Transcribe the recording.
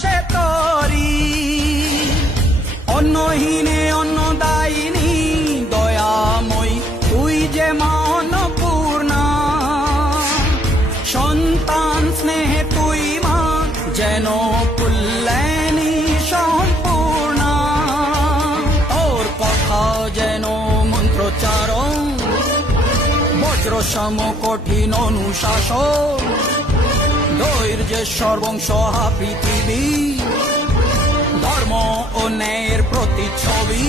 সে তরি, অন্নহীনে অন্নদায়িনী দয়াময়ী তুই যে মা অন্নপূর্ণা। সন্তান স্নেহে তুই মা যেন কল্যাণী সম্পূর্ণা। তোর কথা যেন মন্ত্রোচ্চারণ, বজ্র সম কঠিন অনুশাসন। ধৈর্যের সর্বংসহা পৃথিবী, ধর্ম ও ন্যায়ের প্রতিচ্ছবি।